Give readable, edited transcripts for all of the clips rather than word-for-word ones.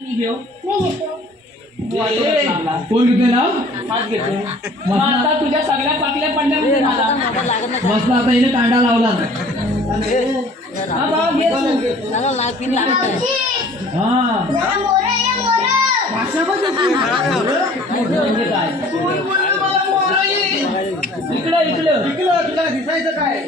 घेऊ कोण घेतोय ना हात घेतो मग आता तुझ्या सगळ्या पाकल्या पंड्यामध्ये मला मस्त आता हिने कांदा लावला हा बाबा घे तू. हा म्हणजे काय इकडे इकडे दिसायचं काय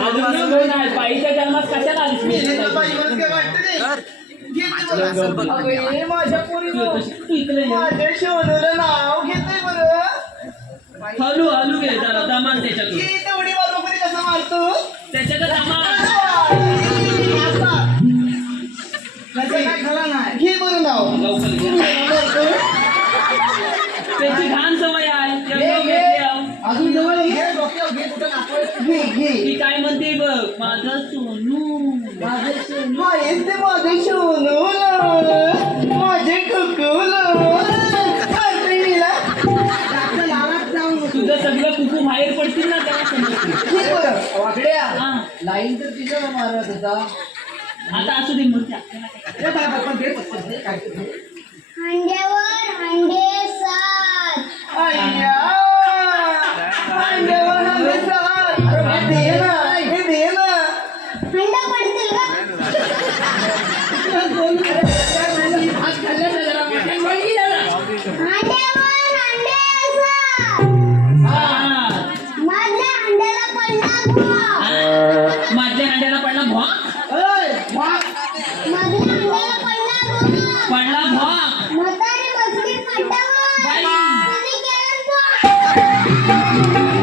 बाईच्या जन्मात कशाला आलीस मी माझ्या पोरीनं माझ्या शिवणीला नाव घेतोय बरं हलू हलू घे जरा दमान त्याच्याकडून ही तेवढी बरोबरी कसं मारतो त्याच्याकडे दमान काय झाला नाही घे बरं नाव लवकर घे. त्याची घाण सवय आहे एकदम घेतली आहो. अजून जवळ घे डोक्यावर घे कुठं नाचवायचं घे घे ती काय म्हणते बघ माझं सोनू ते माझे सोनू माझे कुकुल तुझं सगळं कुकू बाहेर पडतील ना तेव्हा समजतील. वाकड्या हा. लाईन तर तिच्या मारत होता आता असू दे म्हणते आपल्याला काय. अंड्यावर अंडे सात अय्या अंड्यावर अंडे सात. हे दे ना हे दे ना अंडा पडतील का अंड्यावर अंडे सात हा. मधल्या अंड्याला पडला भोक मधल्या अंड्याला पडला भॉ मधल्या अंड्याला पडला भोक पडला भॉ म्हातारी बसली खाटावर बाई. तिने केलं भोक